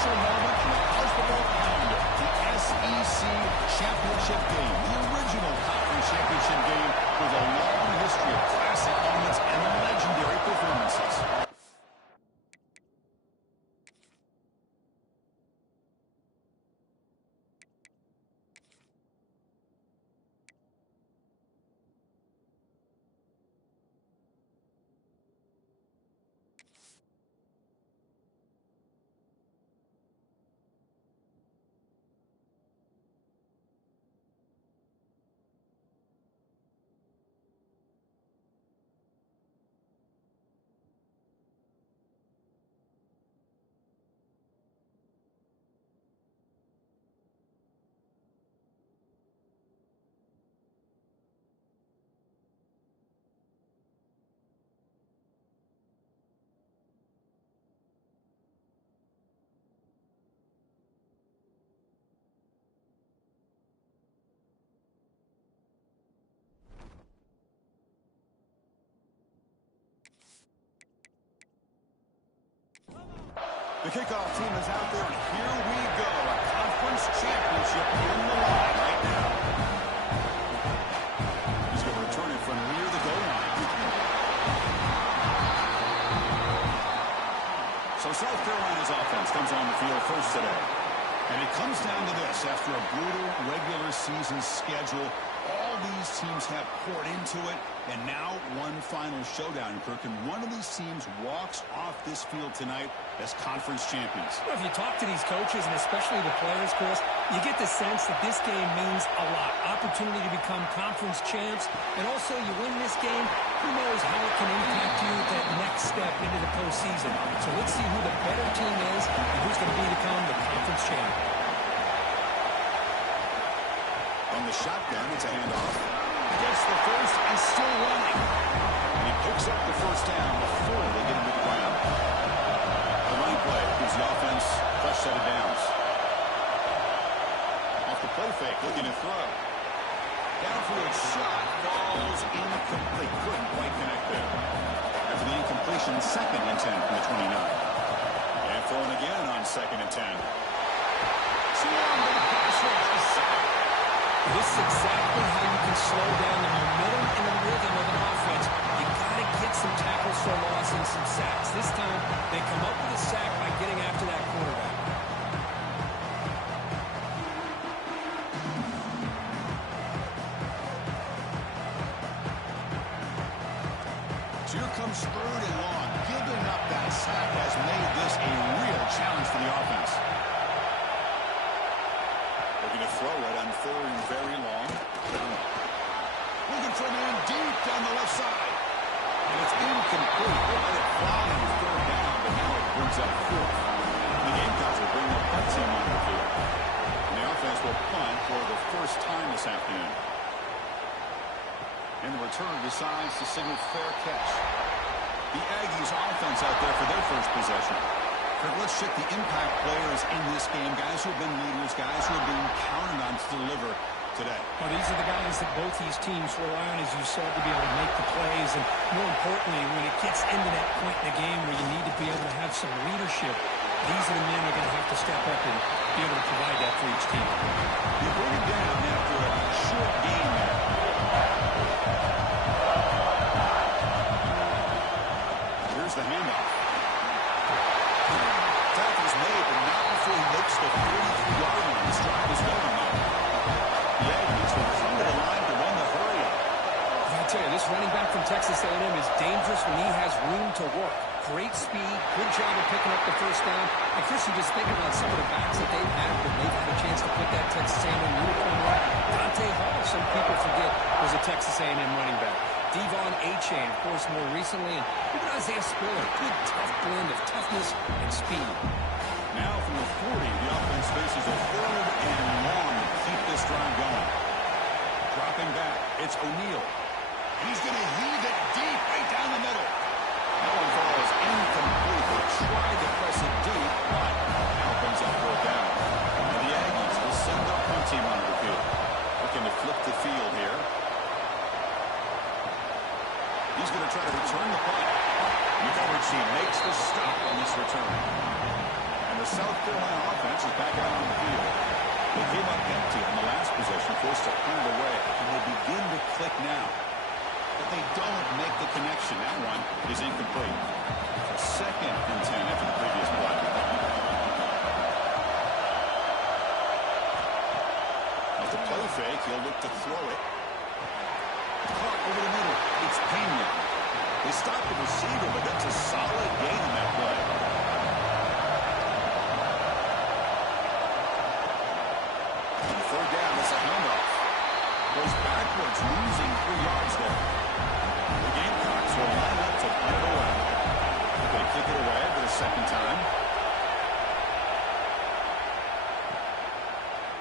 crucial moment in the college football calendar. The SEC Championship game, the original conference championship game with a long history of classic moments and legendary performances. The kickoff team is out there, and here we go. A conference championship in the line right now. He's going to return it from near the goal line. So South Carolina's offense comes on the field first today. And it comes down to this. After a brutal regular season schedule, all these teams have poured into it, and now one final showdown, Kirk. And one of these teams walks off this field tonight as conference champions. Well, if you talk to these coaches, and especially the players, Chris, you get the sense that this game means a lot. Opportunity to become conference champs, and also you win this game, who knows how it can impact you that next step into the postseason. So let's see who the better team is and who's going to become the conference champ. On the shotgun, it's a handoff. Gets the first and still running. And he picks up the first down before they get into the ground. The running play gives the offense a fresh set of downs. Off the play fake, looking to throw. Downfield shot falls incomplete. Couldn't quite connect there. After the incompletion, 2nd and 10 from the 29. And throwing again on 2nd and 10. Swarm with the pass rush. A sack. This is exactly how you can slow down the momentum and the rhythm of an offense. You got to get some tackles for loss and some sacks. This time, they come up with a sack by getting after that quarterback. So here comes 3rd and long. Giving up that sack has made this a real challenge for the offense. Looking to throw it on 3rd and very long. Looking for a man deep down the left side. And it's incomplete. They let it fly on 3rd down, but now it brings up 4th. The Gamecocks will bring the punt team on the field. And the offense will punt for the first time this afternoon. And the return decides to signal fair catch. The Aggies offense out there for their first possession. Let's check the impact players in this game. Guys who have been leaders, guys who have been counted on to deliver today. Well, these are the guys that both these teams rely on, as you said, to be able to make the plays. And more importantly, when it gets into that point in the game where you need to be able to have some leadership, these are the men who are going to have to step up and be able to provide that for each team. You bring it down after a short game there. Here's the handoff. Tackle's made, but not before he makes the 43-yard line. This drive is going now. The Aggies will come to the line to run the hurry up. I tell you, this running back from Texas A&M is dangerous when he has room to work. Great speed, good job of picking up the first down. And Chris, you just think about some of the backs that they've had when they've had a chance to put that Texas A&M uniform on. Dante Hall, some people forget, was a Texas A&M running back. Devon Achane, of course, more recently. And even Isaiah Spiller, good tough blend of toughness and speed. Now from the 40, the offense faces a 3rd and long to keep this drive going. Dropping back, it's O'Neal. He's going to heave it deep right down the middle. That one falls incomplete. They tried to press it deep, but now brings up 4th down. And the Aggies will send their punt team onto the field. Looking to flip the field here. He's going to try to return the punt. Mukherjee makes the stop on this return. And the South Carolina offense is back out on the field. They came up empty on the last possession, forced to punt it away, and they begin to click now. But they don't make the connection. That one is incomplete. So 2nd and 10 after the previous play. Off the play fake, he'll look to throw it. Caught over the middle. It's Pena. They stopped the receiver, but that's a solid gain on that play. On 3rd down, it's a handoff. Goes backwards, losing 3 yards there. The Gamecocks will line up to punt it away. They kick it away for the 2nd time.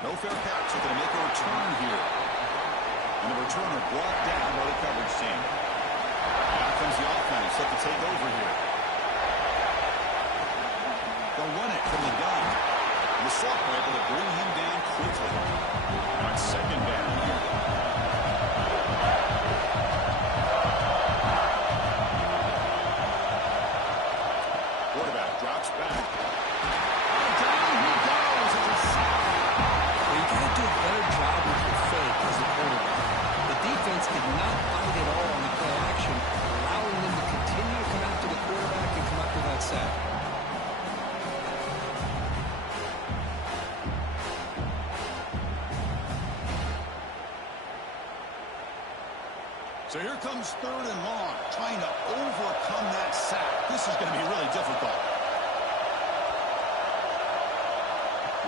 No fair catch. They're going to make a return here. And the returner brought down by the coverage team. Now comes the offense. Set to take over here. They'll run it from the gun. And the Soft are able to bring him down quickly. On 2nd down here. Quarterback drops back. Down he goes. It's a sack. Well, you got to do a better job with your fake as a quarterback. The defense did not bite at all on the play action, allowing them to continue to come after the quarterback and come up with that sack. So here comes 3rd and long, trying to overcome that sack. This is going to be really difficult.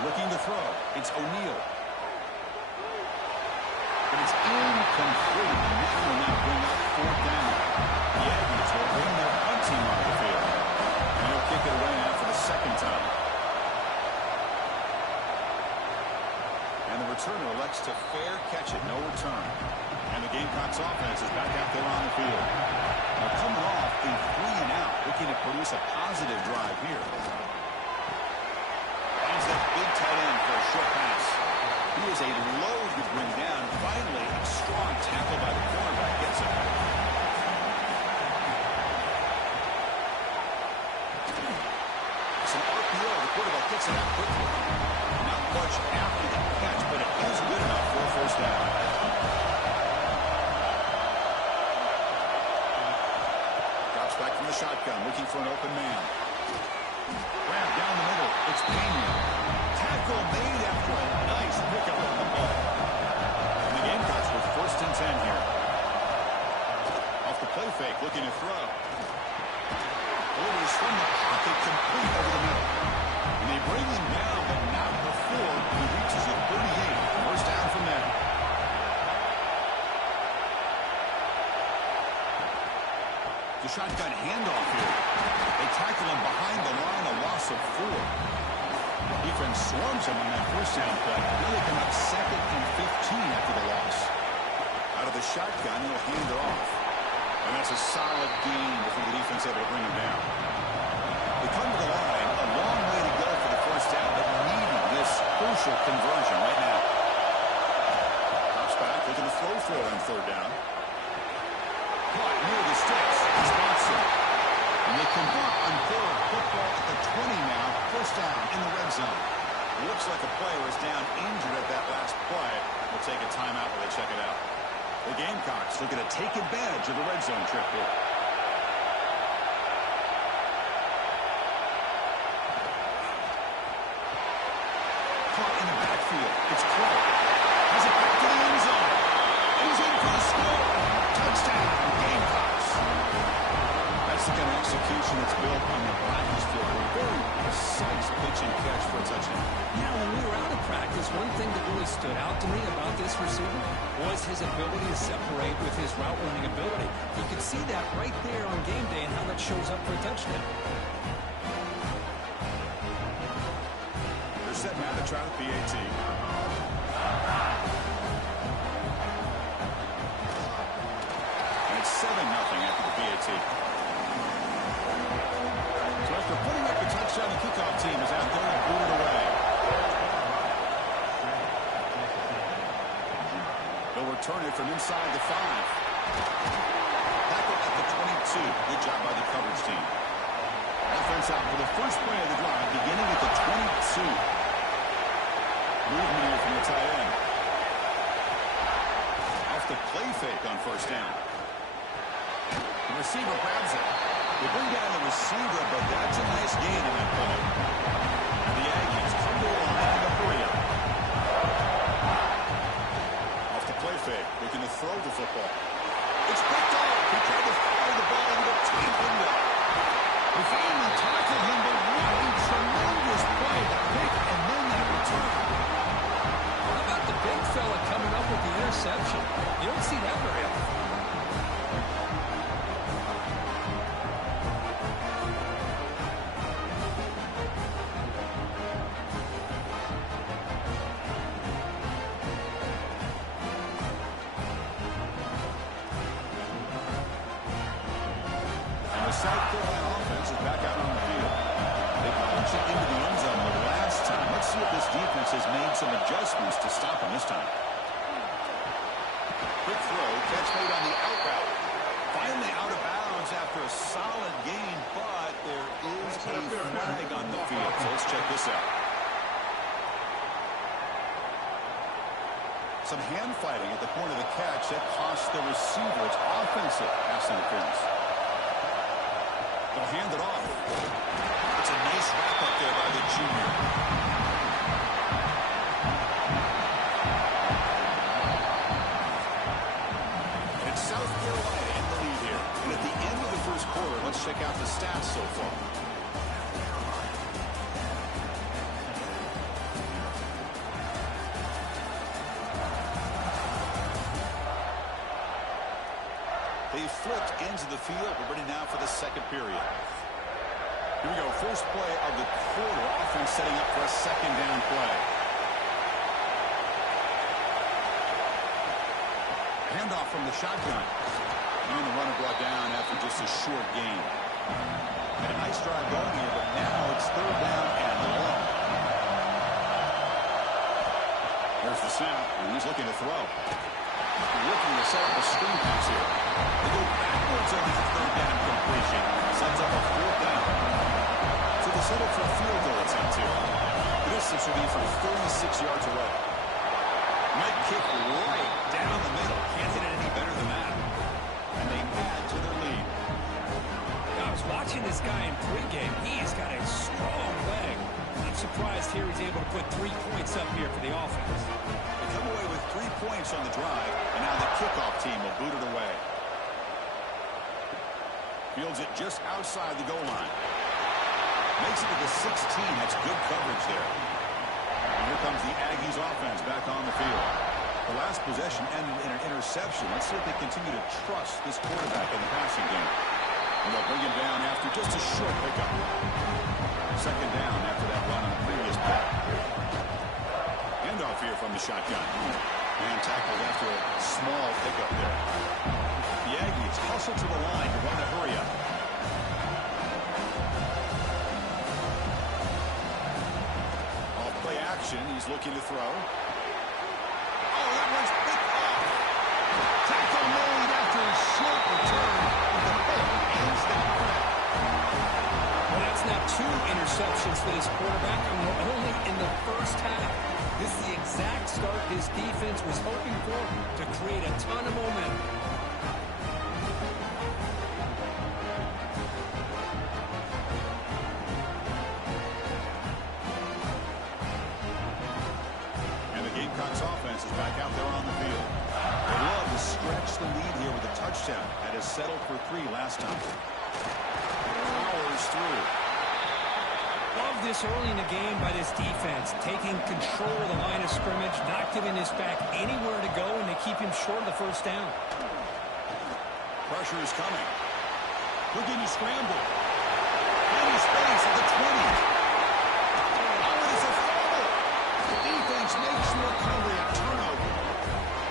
Looking to throw. It's O'Neal. But it's incomplete. And that will now bring up 4th down. The Aggies will bring their punt team on the field. And they'll kick it away now for the 2nd time. And the returner elects to fair catch it. No return. And the Gamecocks offense is back out there on the field. Now coming off a 3-and-out, looking to produce a positive drive here. Finds that big tight end for a short pass. He is a load to bring down. Finally, a strong tackle by the cornerback gets him. It's an RPO. The quarterback gets it out quickly. Not much after the catch, but it is good enough for a 1st down. Back from the shotgun, looking for an open man. Grab down the middle. It's Pena. Tackle made after a nice pickup on the ball. And the Gamecocks with 1st and 10 here. Off the play fake, looking to throw. Delivers from the pocket, complete over the middle. And they bring him down, but not before he reaches the 38. 1st down from there. The shotgun handoff here. They tackle him behind the line, a loss of 4. Defense swarms him on that 1st down play. Now they come up 2nd and 15 after the loss. Out of the shotgun, he'll hand it off. And that's a solid gain before the defense able to bring him down. They come to the line, a long way to go for the 1st down, but needing this crucial conversion right now. Drops back, looking to throw for it on 3rd down. Caught near the sticks. Johnson. And they convert on 3rd. Football at the 20 now. 1st down in the red zone. Looks like a player is down injured at that last play. We'll take a timeout while they check it out. The Gamecocks looking to take advantage of the red zone trip here. Caught in the backfield. It's Clark. Has it back to the end zone. He's in for the score. Touchdown, Gamecocks. That's the kind of execution that's built on the practice field. A very precise pitch and catch for a touchdown. Yeah, when we were out of practice, one thing that really stood out to me about this receiver was his ability to separate with his route running ability. You could see that right there on game day and how that shows up for a touchdown. They're set now to try the PAT. And it's 7-0 after the PAT. So after putting up the touchdown, the kickoff team is out there and booted away. They'll return it from inside the 5. Tackle at the 22. Good job by the coverage team. Offense out for the first play of the drive, beginning at the 22. Movement here from the tight end. Off the play fake on first down. The receiver grabs it. They bring down the receiver, but that's a nice gain in that play. And the Aggies come to the line in the 3. Off the play fake, looking to throw the football. It's picked off. He tried to fire the ball into a tight window. They finally tackled him, but what a tremendous play. The pick and then that return. How about the big fella coming up with the interception? You don't see that very often. South Carolina offense is back out on the field. They launched it into the end zone the last time. Let's see if this defense has made some adjustments to stop them this time. Quick throw, catch made on the out route. Finally out of bounds after a solid gain, but there is a flag on the field. So let's check this out. Some hand fighting at the point of the catch that cost the receiver its offensive pass interference. They'll hand it off. It's a nice wrap up there by the junior. And it's South Carolina in the lead here. And at the end of the first quarter, let's check out the stats so far. They flipped into the field. We're ready now for the second period. Here we go. First play of the quarter. Offense setting up for a second down play. Handoff from the shotgun. And the runner brought down after just a short gain. Had a nice drive going here, but now it's third down and long. There's the snap, and he's looking to throw. Looking to set up a screen pass here. They go backwards on his third down completion. Sets up a fourth down. So they settle for a field goal attempt here. The distance will be from 36 yards away. Might kick right down the middle. Can't hit it any better than that. And they add to their lead. I was watching this guy in pregame. He's got a strong leg. I'm surprised here he's able to put 3 points up here for the offense. They come away with 3 points on the drive, and now the kickoff team will boot it away. Fields it just outside the goal line. Makes it to the 16. That's good coverage there. And here comes the Aggies offense back on the field. The last possession ended in an interception. Let's see if they continue to trust this quarterback in the passing game. And they'll bring him down after just a short pickup. Second down after that run on the previous play. Handoff here from the shotgun. And tackled after a small pickup there. The Aggies hustle to the line to run the hurry up. Off play action. He's looking to throw. Oh, that one's picked off. Tackle made after a short return. With a pick ends that play. Well, that's now 2 interceptions for this quarterback, and we're only in the first half. This is the exact start his defense was hoping for to create a ton of momentum. And the Gamecocks offense is back out there on the field. They love to stretch the lead here with a touchdown. That is settled for 3 last time. Powers through. Love this early in the game by this defense, taking control of the line of scrimmage, not giving this back anywhere to go, and they keep him short of the first down. Pressure is coming. Looking to scramble. Plenty of space at the 20. Oh, it is a fumble. The defense makes the recovery a turnover.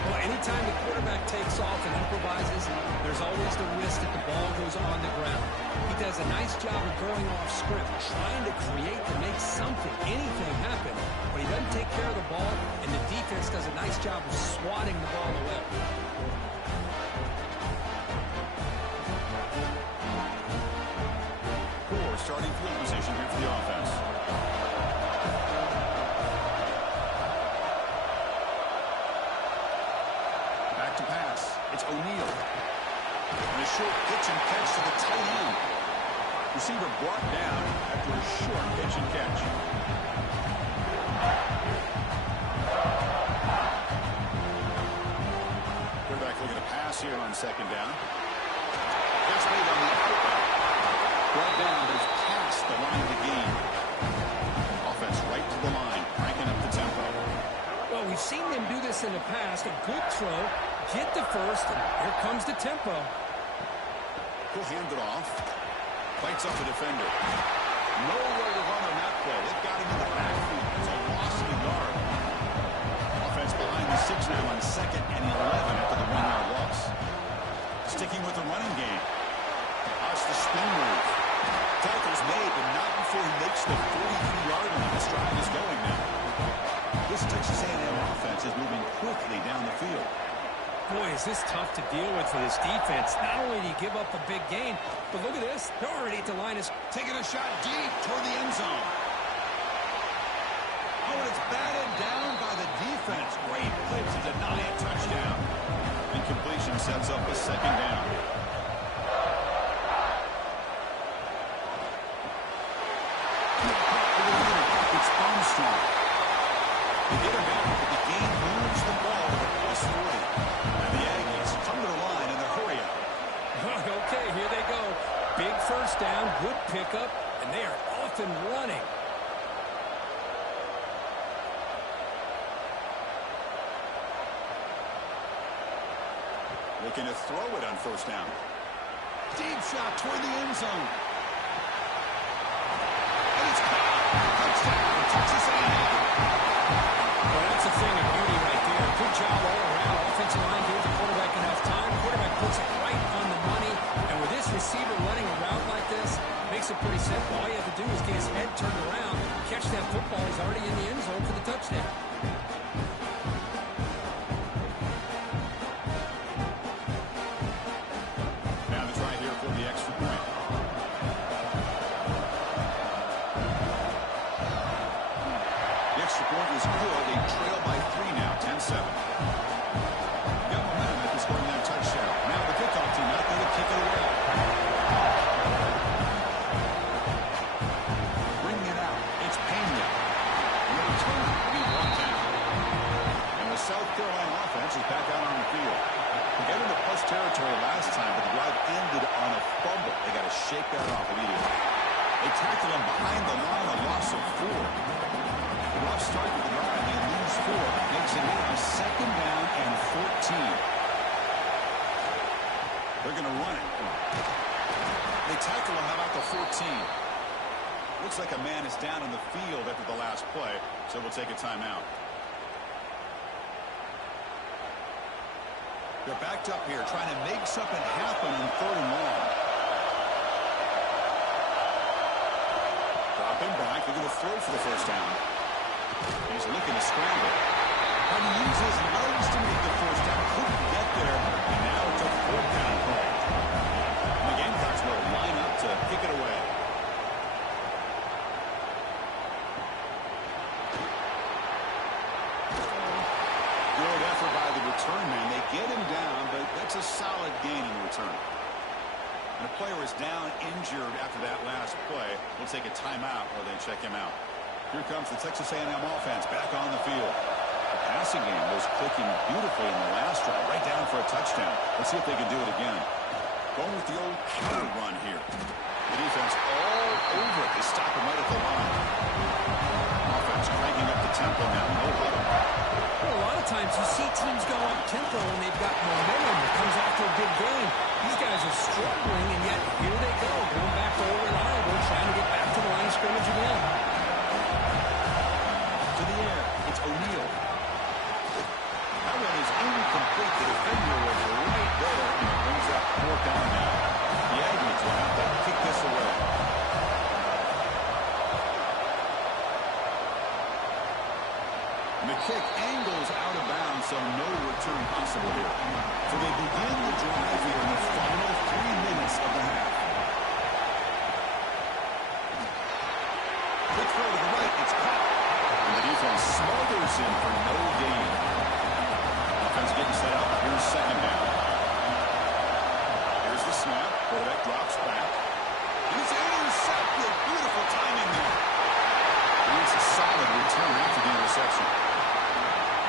Well, anytime the quarterback takes off and improvises, there's always the risk that the ball goes on the ground. He does a nice job of going off script, trying to create to make something, anything happen, but he doesn't take care of the ball, and the defense does a nice job of swatting the ball away. starting field position here for the offense. Back to pass. It's O'Neal. And a short pitch and catch to the tight end. Receiver brought down after a short pitch and catch. Quarterback looking to pass here on second down. That's made on the outback. Brought down, but it's past the line of the game. Offense right to the line, cranking up the tempo. Well, we've seen them do this in the past. A good throw, get to first, and here comes the tempo. He'll hand it off. Fights up the defender. Nowhere to run on that play. They've got him in the backfield. It's a loss of a yard. Offense behind the 6 now on 2nd and 11 after the 1-yard loss. Sticking with the running game. Watch the spin move. Tackle's made, but not before he makes the 43-yard line. This drive is going now. This Texas A&M offense is moving quickly down the field. Boy, is this tough to deal with for this defense. Not only do you give up a big gain, but look at this. They're already at the line. Taking a shot deep toward the end zone. Oh, and it's batted down by the defense. Great play to deny a touchdown. Incompletion sets up a second down. It's Armstrong. They get him out, but the game moves the ball to the plus 40. And the Aggies come to the line in the hurry up. Okay, here they go. Big first down, good pickup, and they are off and running. Looking to throw it on first down. Deep shot toward the end zone. And it's caught. Touchdown, Texas A&M. Well, that's a thing of beauty right there. Good job all around. Offensive line gives the quarterback enough time. Quarterback puts it right on the money. And with this receiver running a route like this, makes it pretty simple. All you have to do is get his head turned around, catch that football. He's already in the end zone for the touchdown. Now the try here for the extra point. The extra point is good. They trail by 3 now, 10-7. Got momentum after scoring that touchdown. Now the kickoff team out there to kick it away. Bringing it out. It's Pena. And the return will be brought down. And the South Carolina offense is back out on the field. They got into plus territory last time, but the drive ended on a fumble. They got to shake that off immediately. They tackle him behind the line, a loss of 4. The rough start to the drive, they lose 4. Makes it now 2nd down and 14. They're going to run it. They tackle him about the 14. Looks like a man is down in the field after the last play, so we'll take a timeout. They're backed up here, trying to make something happen in 3rd and long. Dropping back, they're going to throw for the first down. He's looking to scramble. Trying to use his legs to make the first down. Couldn't get there, and now it's a 4th down play. And the Gamecocks will line up to kick it away. Good effort by the return man. They get him down, but that's a solid gain in the return. And the player is down injured after that last play. We'll take a timeout while they check him out. Here comes the Texas A&M offense back on the field. The passing game was clicking beautifully in the last drive, right down for a touchdown. Let's see if they can do it again. Going with the old counter run here. The defense all over it. They stop him right at the line. Offense cranking up the tempo now. No huddle. Well, a lot of times you see teams go up tempo and they've got momentum that comes after a big game. These guys are struggling, and yet here they go, going back to old reliable, trying to get back to the line of scrimmage again. To the air, it's O'Neal. That one is incomplete. The defender was right there, and it brings up 4th down now. The Aggies will have to kick this away. The kick angles out of bounds, so no return possible here. So they begin the drive here in the final 3 minutes of the half. Quick throw to the right. It's caught. And the defense smothers him for no gain. Offense getting set up. Here's second down. Here's the snap. Quarterback drops back. He's intercepted. Beautiful timing there. And it's a solid return after the interception.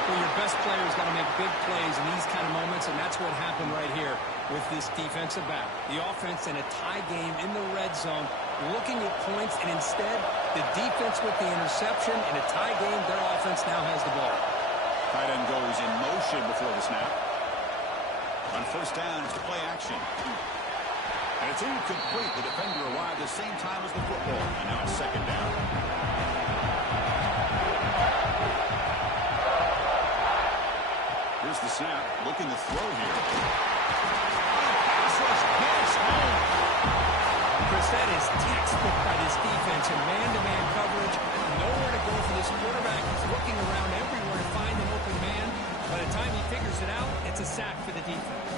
Well, your best player's got to make big plays in these kind of moments, and that's what happened right here with this defensive back. The offense in a tie game in the red zone, looking at points, and instead, the defense with the interception. In a tie game, their offense now has the ball. Tight end goes in motion before the snap. On first down, it's play action. And it's incomplete. The defender arrived at the same time as the football. And now it's second down. Here's the snap. Looking to throw here. Pass rush gets home. Chris, that is textbook by this defense in man-to-man coverage. Nowhere to go for this quarterback. He's looking around everywhere to find an open man. By the time he figures it out, it's a sack for the defense.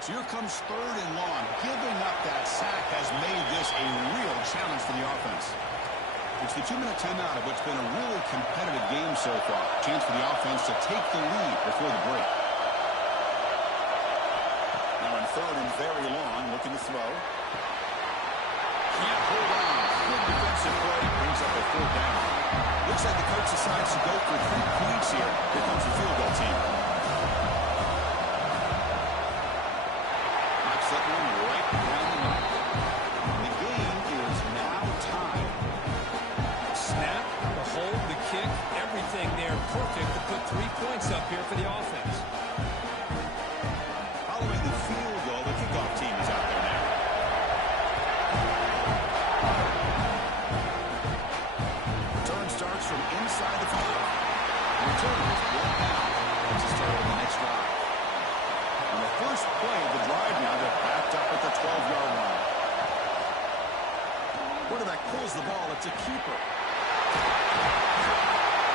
So here comes third and long. Giving up that sack has made this a real challenge for the offense. It's the 2-minute timeout of what's been a really competitive game so far. Chance for the offense to take the lead before the break. Now in third and very long, looking to throw. Can't hold on. Good defensive play. Brings up a third down. Looks like the coach decides to go for 3 points here. Here comes the field goal team. Knocks that one right down the middle. The game is now tied. Snap, the hold, the kick, everything there perfect to put 3 points up here for the offense. Following the field goal, the kickoff team is out there now. Return starts from inside the 5. The return is brought down to start on the next drive. On the first play of the drive now, they're backed up at the 12-yard line. Quarterback pulls the ball. It's a keeper.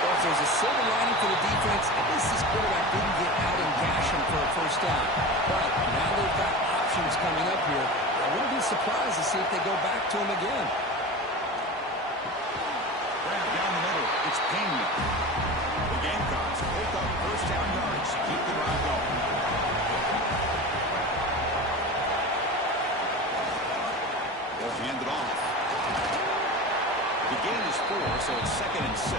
Well, if there's a silver lining for the defense, at least this quarterback didn't get out and gash him for a first down. But now they've got options coming up here. I wouldn't be surprised to see if they go back to him again. Grab down the middle. It's Pena. The Gamecocks pick up first down yards to keep the drive going. They'll hand it off. The gain is 4, so it's 2nd and 6.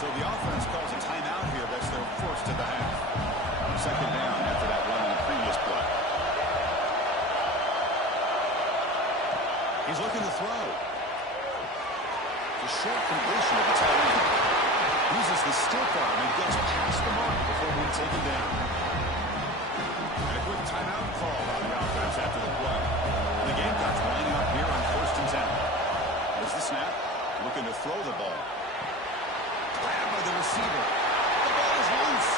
So the offense calls a timeout here. That's their first of the half. Second down after that run in the previous play. He's looking to throw. It's a short completion of the tight end. Uses the stiff arm and gets past the mark before being taken down. And a quick timeout call on the offense after the play. The Gamecocks lining up here on first and 10. There's the snap. Looking to throw the ball. Grabbed by the receiver. The ball is loose.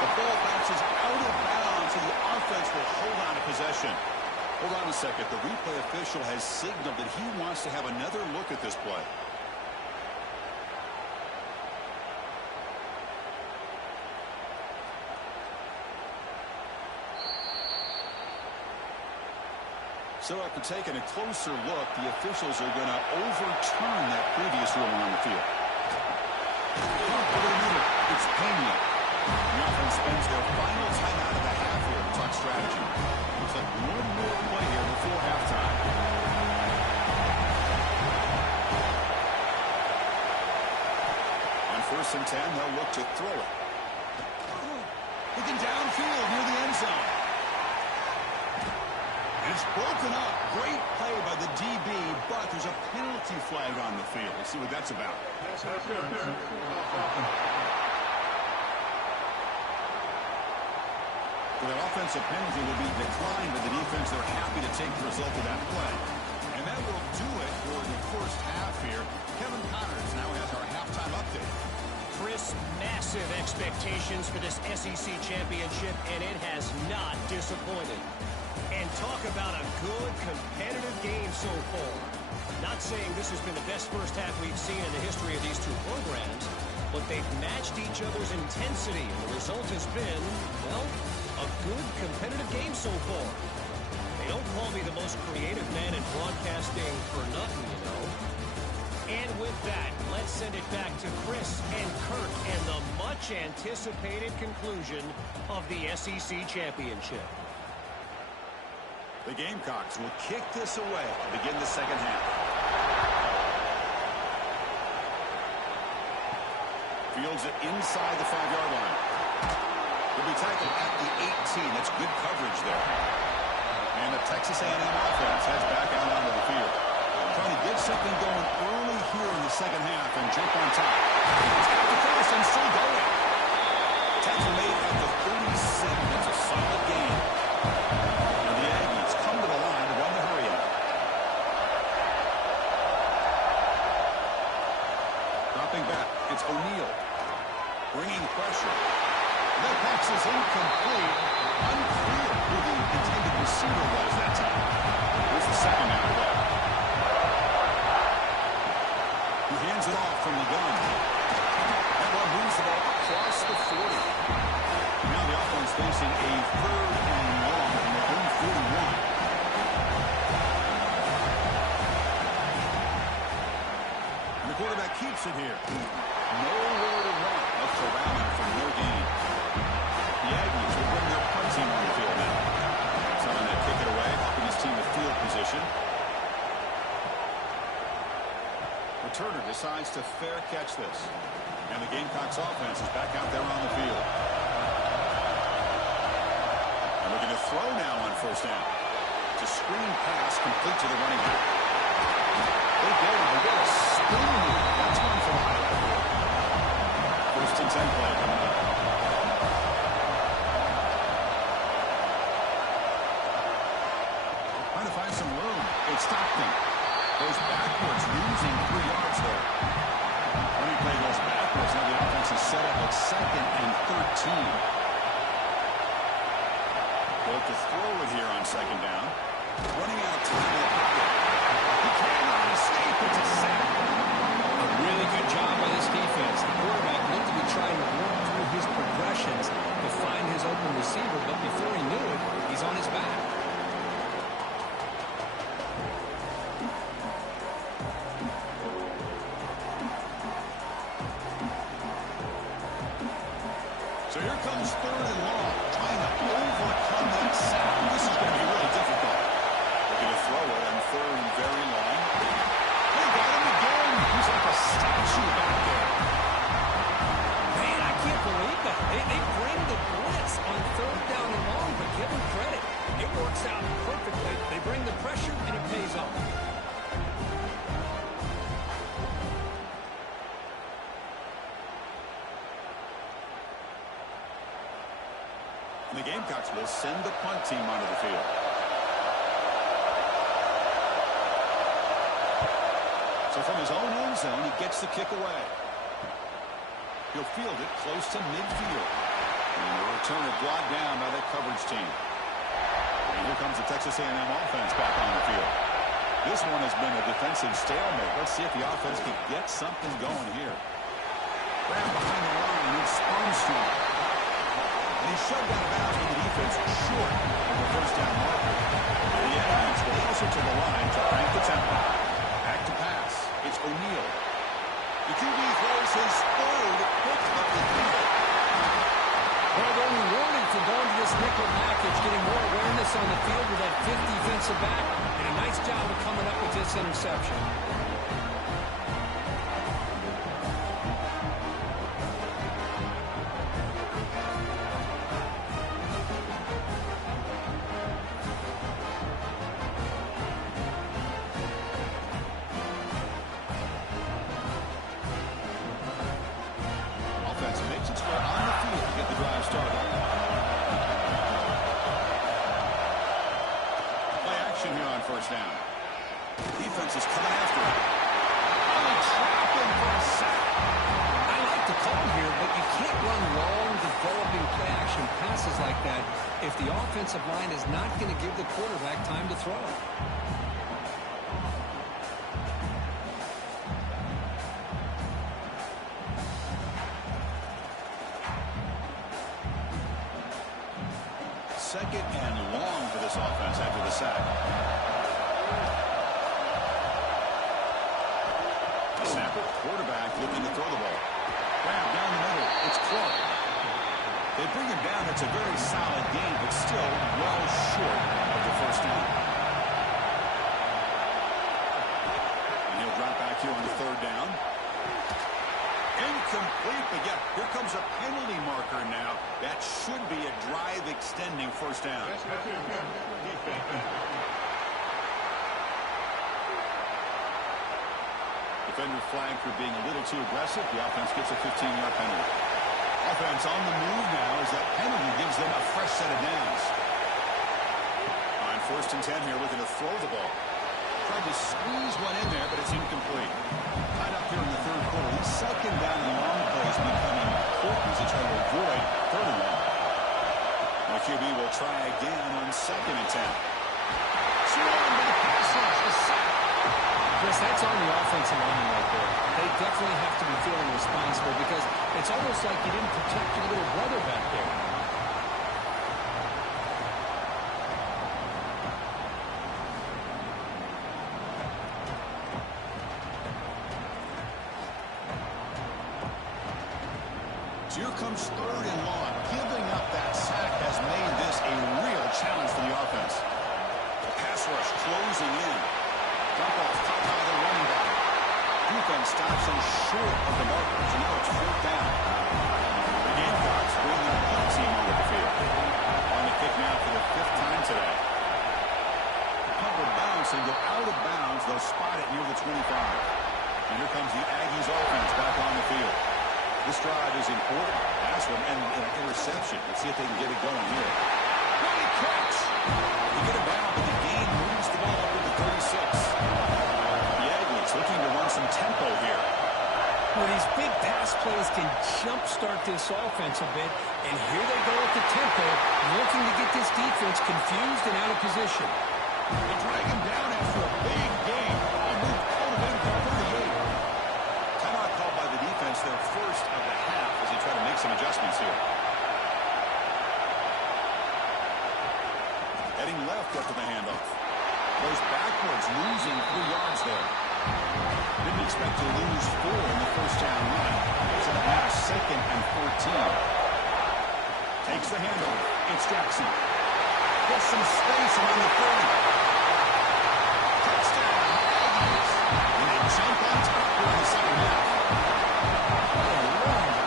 The ball bounces out of bounds, and the offense will hold on to possession. Hold on a second. The replay official has signaled that he wants to have another look at this play. So after taking a closer look, the officials are going to overturn that previous ruling on the field. Over the middle, it's Pena. The offense spends their final timeout of the half here to talk strategy. Looks like one more play here before halftime. On first and 10, they'll look to throw it. Looking downfield near the end zone. It's broken up. Great play by the DB, but there's a penalty flag on the field. Let's see what that's about. So that offensive penalty will be declined by the defense. They're happy to take the result of that play. And that will do it for the first half here. Kevin Connors now has our halftime update. Chris, massive expectations for this SEC championship, and it has not disappointed. And talk about a good, competitive game so far. Not saying this has been the best first half we've seen in the history of these two programs, but they've matched each other's intensity, and the result has been, well, a a good competitive game so far. They don't call me the most creative man in broadcasting for nothing, you know. And with that, let's send it back to Chris and Kirk and the much-anticipated conclusion of the SEC Championship. The Gamecocks will kick this away to begin the second half. Fields it inside the 5-yard line. He'll be tackled at the 18. That's good coverage there. And the Texas A&M offense heads back out onto the field. Trying to get something going early here in the second half and jump on top. He's got the cross and still going. Tackle made at the 37. That's a solid gain. And the Aggies come to the line to run the hurry up. Dropping back, it's O'Neal. Bringing pressure. That pass is incomplete. Unclear who the intended receiver was that time. Here's the second down play. He hands it off from the gun. That one moves the ball across the 40. Now the offense facing a 3rd and long from their own 41. And the quarterback keeps it here. Nowhere to run. That's surrounded for no gain. The Aggies will bring their punt team on the field now. Someone to kick it away, helping his team with field position. Returner decides to fair catch this. And the Gamecocks offense is back out there on the field. And looking to throw now on first down. It's a screen pass complete to the running back. They get a spin move. That's one for the highlight. First and 10 play coming up. Trying to find some room. It's Stockton. Goes backwards, losing 3 yards there. Running play goes backwards. Now the offense is set up at 2nd and 13. They'll to throw it here on 2nd down. Running out of time in the pocket. He cannot escape. It's a sack. A really good job by this defense. The quarterback looked to be trying to work through his progressions to find his open receiver, but before he knew it, he's on his back. So here comes 3rd and long, trying to overcome that sack. This is going to be really difficult. They're going to throw it on 3rd and very long. They got him again. He's like a statue back there. Man, I can't believe that. They bring the blitz on 3rd down and long, but give them credit. It works out perfectly. They bring the pressure, and it pays off. And the Gamecocks will send the punt team onto the field. So from his own end zone, he gets the kick away. He'll field it close to midfield. And the returner brought down by that coverage team. And here comes the Texas A&M offense back on the field. This one has been a defensive stalemate. Let's see if the offense can get something going here. Grab behind the line, it's Armstrong. And he's shoved out of bounds with the defense short of the first down marker. And the Aggies closer to the line to crank the tempo. Back to pass. It's O'Neal. The QB throws his 3rd pick of the field. Well, they're rewarded for going to this nickel package, getting more awareness on the field with that 5th defensive back, and a nice job of coming up with this interception. Offense makes its way on the field to get the drive started. Play action here on first down. Defense is coming after him. Oh, trapped him for a sack. I like the call here, but you can't run long, developing play-action passes like that if the offensive line is not going to give the quarterback time to throw. second and long for this offense after the sack. The snapper, quarterback looking to throw the ball. Grab down the middle. It's Clark. They bring him down. It's a very solid game, but still well short of the first down. And he'll drop back here on the third down. Incomplete, but yeah, here comes a penalty marker now. That should be a drive-extending first down. Defender flag for being a little too aggressive. The offense gets a 15-yard penalty. Offense on the move now as that penalty gives them a fresh set of downs. On first and 10 here, looking to throw the ball. Tried to squeeze one in there, but it's incomplete. Tied up here in the third quarter. These second down and long plays becoming important as they try to avoid third and long. The QB will try again on second and 10. Swung to the pass rush. A sack. Chris, that's on the offensive line right there. They definitely have to be feeling responsible because it's almost like you didn't protect your little brother back there. So here comes third and long. Giving up that sack has made this a real challenge for the offense. The pass rush closing in. Dump off top by the running back. Defense stops him short of the marker, so now it's fourth down. The Gamecocks bring their own team over the field. On the kick now for the fifth time today. The punt will bounce and go out of bounds. They'll spot it near the 25. And here comes the Aggies offense back on the field. This drive is important. Last one and an interception. Let's see if they can get it going here. Great catch. They get it down, but the game moves the ball up to the 36. The Aggies looking to run some tempo here. Well, these big pass plays can jumpstart this offense a bit, and here they go at the tempo, looking to get this defense confused and out of position. They drag him down after a big game. A move out of end for 38. Timeout called by the defense, their first of the half, as they try to make some adjustments here. Heading left after the handoff. Goes backwards, losing 3 yards there. Didn't expect to lose 4 in the first down run. So now second and 14. Takes the handoff. It's Jackson. Gets some space around the 30. Touchdown, Aggies. And they jump on top here in the second half. What a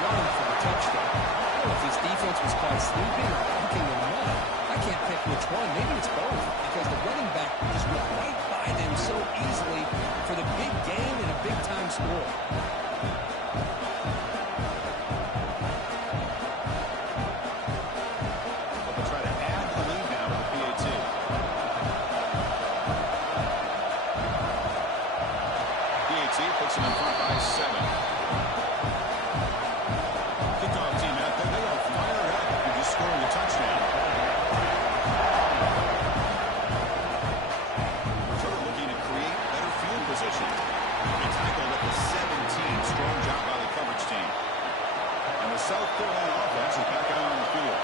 run for the touchdown. I don't know if this defense was caught sleeping or thinking of run. I can't pick which one. Maybe it's both, because the running back just went right by them so easily for the big game and a big-time score. But they'll try to add the lead now to the PAT. PAT puts them in front by 7. Kickoff team out there. They are fired up after just scoring a touchdown. Looking to create better field position. They tackled at the 17. Strong job by the coverage team. And the South Carolina offense is back out on the field.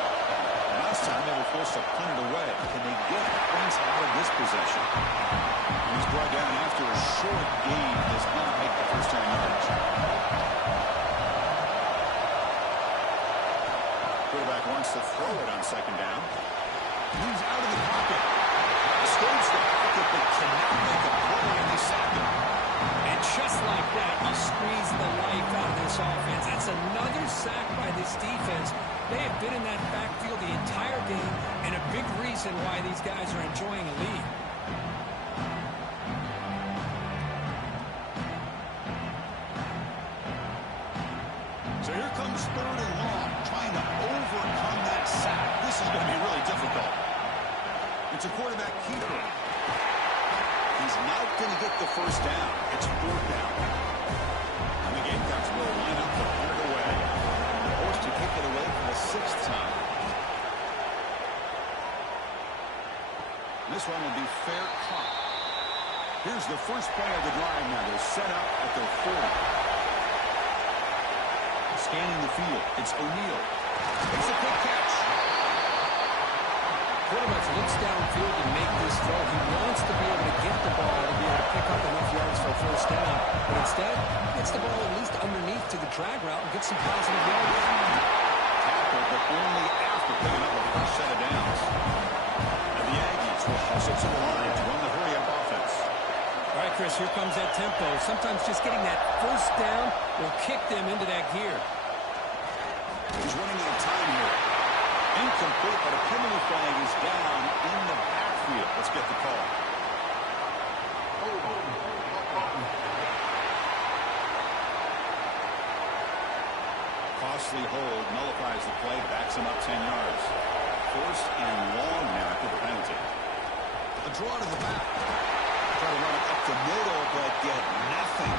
Last time they were forced to punt it away. Can they get points out of this possession? And he's brought down after a short gain. Does not make the first down yardage. Quarterback wants to throw it on second down. Moves out of the pocket. Escapes the pocket, but cannot make a play, and they sack him. And just like that, you squeeze the life out of this offense. That's another sack by this defense. They have been in that backfield the entire game, and a big reason why these guys are enjoying a lead. So here comes third and long, trying to overcome that sack. This is going to be really difficult. It's a quarterback keeper. He's not going to get the first down. It's fourth down. And the Gamecocks will line up to punt it away. Forced to kick it away for the 6th time. This one will be fair caught. Here's the first play of the drive now. They're set up at their 40. Scanning the field. It's O'Neal. It's a quick catch. quarterback looks downfield to make this throw. He wants to be able to get the ball to be able to pick up enough yards for a first down. But instead, he gets the ball at least underneath to the drag route and gets some positive yards. Tackle, but only after picking up a fresh set of downs. And the Aggies will hustle to the line to run the hurry-up offense. All right, Chris, here comes that tempo. Sometimes just getting that first down will kick them into that gear. He's running out of time here. Incomplete, but a penalty flag is down in the backfield. Let's get the call. Costly hold, nullifies the play, backs him up 10 yards. First and long now after the penalty. A draw to the back. Try to run it up the middle, but get nothing.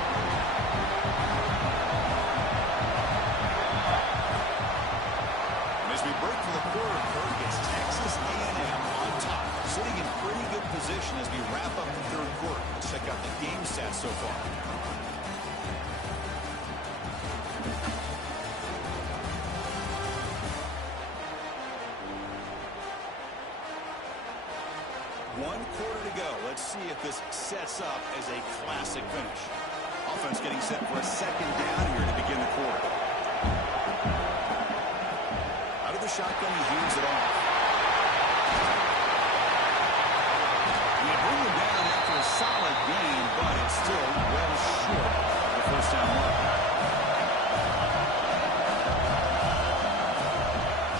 As we break for the quarter, Kirk, it's Texas A&M on top, sitting in pretty good position as we wrap up the third quarter. Let's check out the game stats so far. One quarter to go. Let's see if this sets up as a classic finish. Offense getting set for a second down here to begin the quarter. The shotgun, he heaves it off. You bring him down after a solid gain, but it's still well short of the first down mark.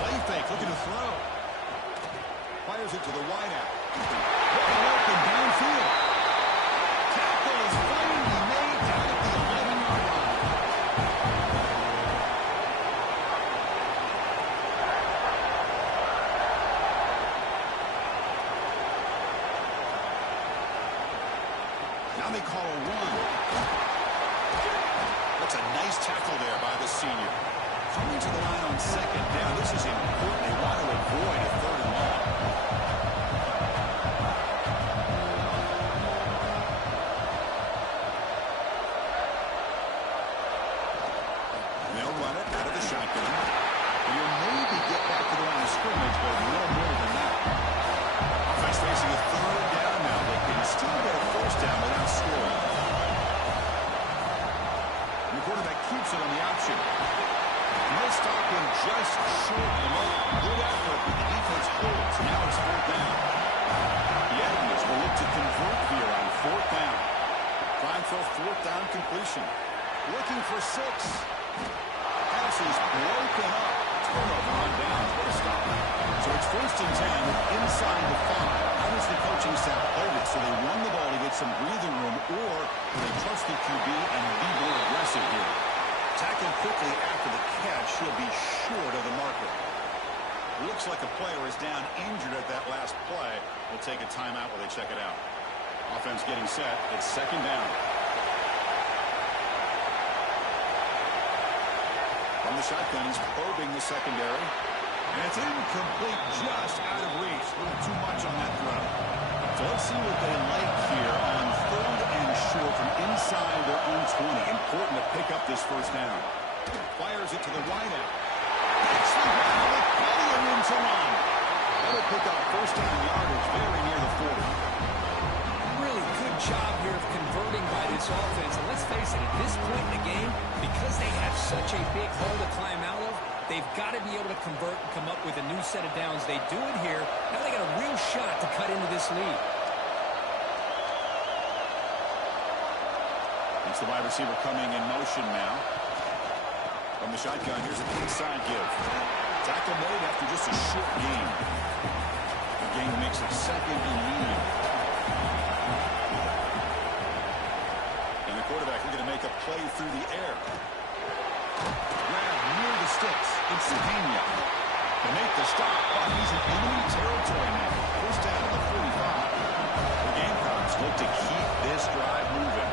Play fake, looking to throw. Fires it to the wideout. Wide open downfield. Tackle is finally made down at the 11-yard line. Now they call a run. That's a nice tackle there by the senior. Coming to the line on second down. This is important. They want to avoid a third and long. They'll run it out of the shotgun. You'll maybe get back to the line of scrimmage, but no more than that. Offense facing a third down now. They can still get a first down without scoring. And the quarterback keeps it on the option. And they'll stop him just short of the mark. Good effort, but the defense holds. Now it's fourth down. The Aggies will look to convert here on fourth down. Trying for a fourth down completion. Looking for 6. Pass is broken up. Turnover on down. What a stop. So it's first and 10 inside the 5. How does the coaching staff play this? So they run the ball to get some breathing room, or do they trust the QB and be more aggressive here? Tackled quickly after the catch. He'll be short of the marker. Looks like a player is down injured at that last play. We'll take a timeout while they check it out. Offense getting set. It's second down. From the shotgun, he's probing the secondary. And it's incomplete, just out of reach. A little too much on that throw. So let's see what they like here on third and short from inside their own 20. Important to pick up this first down. Fires it to the wideout. That's the ball with plenty of room to run. That'll pick up first down yardage very near the 40. Really good job here of converting by this offense. And let's face it, at this point in the game, because they have such a big hole to climb out of, they've got to be able to convert and come up with a new set of downs. They do it here. Now they got a real shot to cut into this lead. It's the wide receiver coming in motion now. From the shotgun, here's an inside give. Tackle made after just a short gain. The gain makes it second and medium. And the quarterback looking to make a play through the air. Grab near the sticks. It's Savina. They make the stop, but he's in enemy territory now. First down to the 45. The Gamecocks look to keep this drive moving.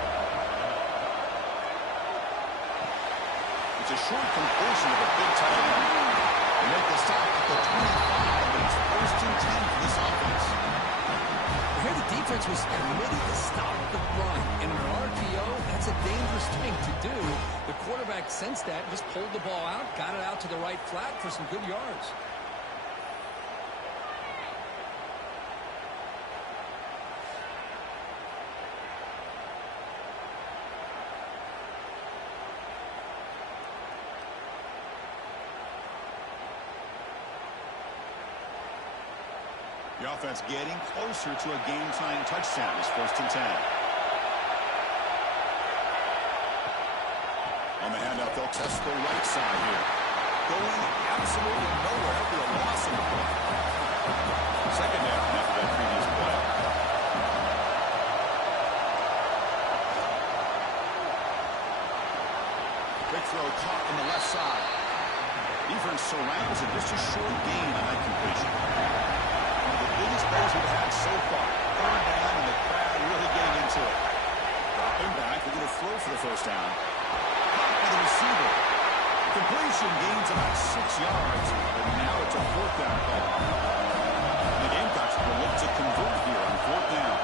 It's a short completion of a big tight end. They make the stop at the 25, and it's first and 10 for this offense. Here the defense was committed to stop the run. In an RPO, that's a dangerous thing to do. The quarterback sensed that, just pulled the ball out, got it out to the right flat for some good yards. The offense getting closer to a game-tying touchdown. It's 1st and 10. On the handout, they'll test the right side here. Going absolutely nowhere for a loss in the play. 2nd down after that previous play. Quick throw caught on the left side. Defense surrounds it. Just a short gain on that completion. One of the biggest plays we've had so far. 3rd down, and the crowd really getting into it. Dropping back, we're going to throw for the 1st down. Caught by the receiver. Completion gains about 6 yards, but now it's a 4th down call. And the Gamecocks will look to convert here on 4th down.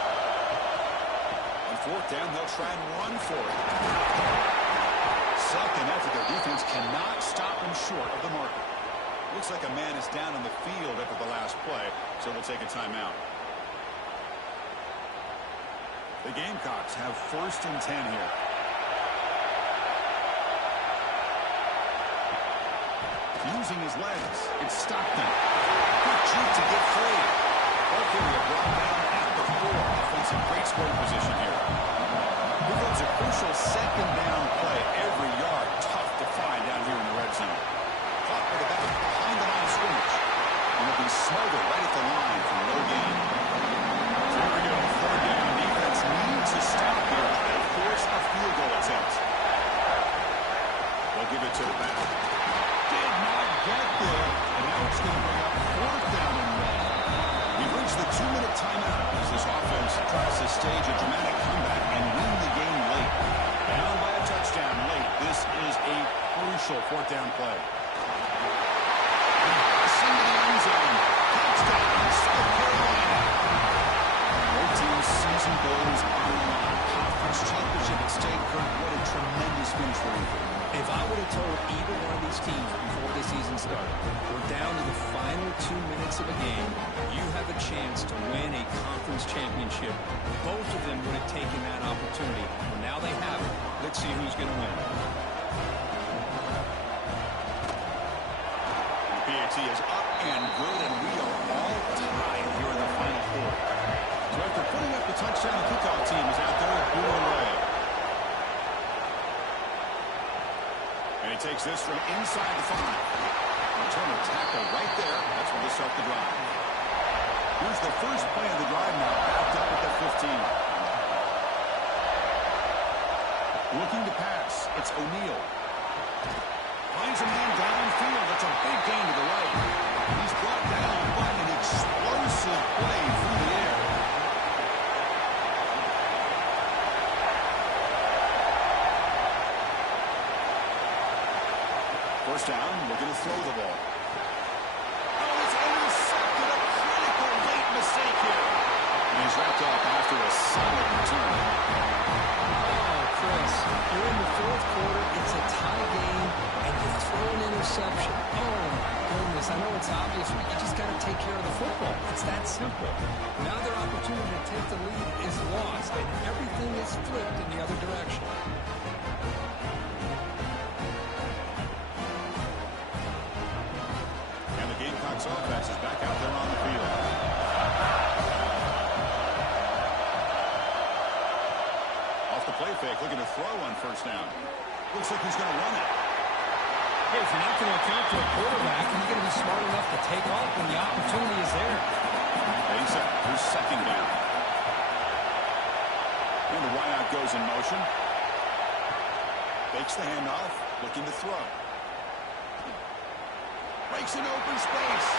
On 4th down, they'll try and run for it. 2nd effort, their defense cannot stop them short of the marker. Looks like a man is down on the field after the last play, so we'll take a timeout. The Gamecocks have 1st and 10 here. Using his legs, it's Stockton. Quick cheat to get free. Hopefully a brought down at the 4. Offensive great scoring position here. Here comes a crucial 2nd down play. Every yard tough to find down here in the red zone. Caught by the back behind the line of scrimmage. And it'll be smothered right at the line for no gain. So here we go. 3rd down. Defense needs to stop here and force a field goal attempt. They'll give it to the back. Did not get there, and now it's going to bring up 4th down and 1. We've reached the 2-minute timeout as this offense tries to stage a dramatic comeback and win the game late. Down by a touchdown late. This is a crucial 4th down play. Into the end zone. Touchdown, South Carolina. Both teams' season goals on the line. Conference championship at stake. Kurt, what a tremendous finish for you. If I would have told either one of these teams before the season started, we're down to the final 2 minutes of a game, you have a chance to win a conference championship, both of them would have taken that opportunity. Well, now they have it. Let's see who's going to win. The PAT is up and good, and we are all tied here in the final 4. So after putting up the touchdown, the kickoff team is out there at Blue Array. And he takes this from inside the 5. Return of tackle right there. That's where they start the drive. Here's the first play of the drive now, backed up at the 15. Looking to pass. It's O'Neal. Finds a man downfield. That's a big gain to the right. He's brought down by an explosive play through the air. First down, we're going to throw the ball. Oh, it's intercepted. A critical late mistake here. And he's wrapped up after a solid return. Oh, Chris, you're in the 4th quarter. It's a tie game, and you throw an interception. Oh, my goodness. I know it's obvious, but you just got to take care of the football. It's that simple. Now their opportunity to take the lead is lost, and everything is flipped in the other direction. Gamecocks offense is back out there on the field. Off the play fake, looking to throw on 1st down. Looks like he's going to run it. Hey, if you're not going to account for a quarterback, you're going to be smart enough to take off when the opportunity is there. Base up. Here's 2nd down. And the wideout goes in motion. Fakes the handoff, looking to throw. Breaks an open space.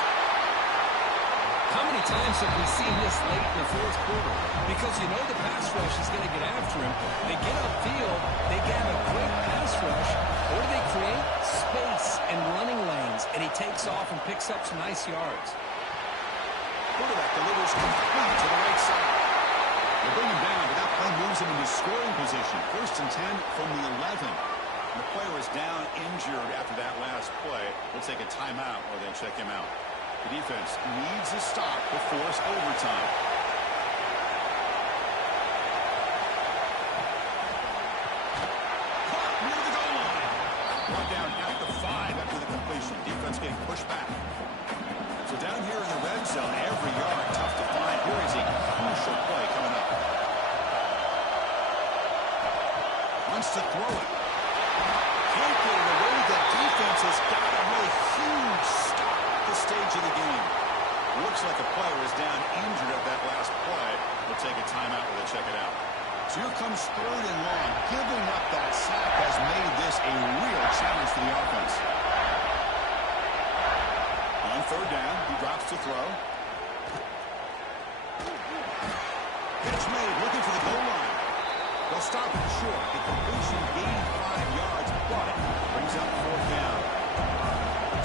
How many times have we seen this late in the 4th quarter? Because you know the pass rush is going to get after him. They get upfield, they get a quick pass rush. What do they create? Space and running lanes. And he takes off and picks up some nice yards. Quarterback delivers complete to the right side. They bring him down, but that play moves him into scoring position. 1st and 10 from the 11. The player is down injured after that last play. We'll take a timeout while they check him out. The defense needs a stop to force overtime. Caught near the goal line. Brought down at the 5 after the completion. Defense getting pushed back. So So down here in the red zone, every yard tough to find. Here is a crucial play coming up. Wants to throw it. Can't get it away. The defense has got him with a huge stop at this stage of the game. Looks like a player is down injured at that last play. We'll take a timeout while they check it out. So here comes 3rd and long. Giving up that sack has made this a real challenge for the offense. On 3rd down, he drops to throw. Catch made, looking for the goal line. They'll stop it short. The completion gained 5 yards, but brings up 4th down.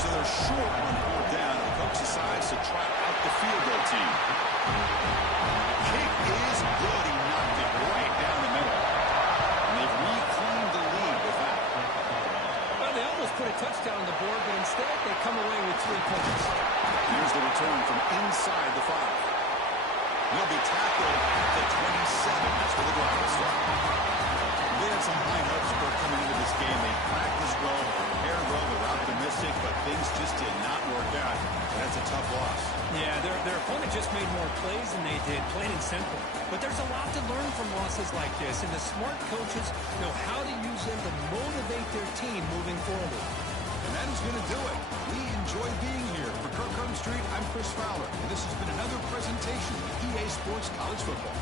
So they're short on 4th down, and the coach decides to try out the field goal team. Kick is good. He knocked it right down the middle. And they've reclaimed the lead with that. Well, they almost put a touchdown on the board, but instead they come away with 3 points. Here's the return from inside the 5. He'll be tackled at the 27. That's where the drive will start. They had some high hopes for coming into this game. They practiced well, prepared well, they were optimistic, but things just did not work out. That's a tough loss. Yeah, their opponent just made more plays than they did, plain and simple. But there's a lot to learn from losses like this, and the smart coaches know how to use them to motivate their team moving forward. And that is going to do it. We enjoy being here. For Kirk Street, I'm Chris Fowler, and this has been another presentation of EA Sports College Football.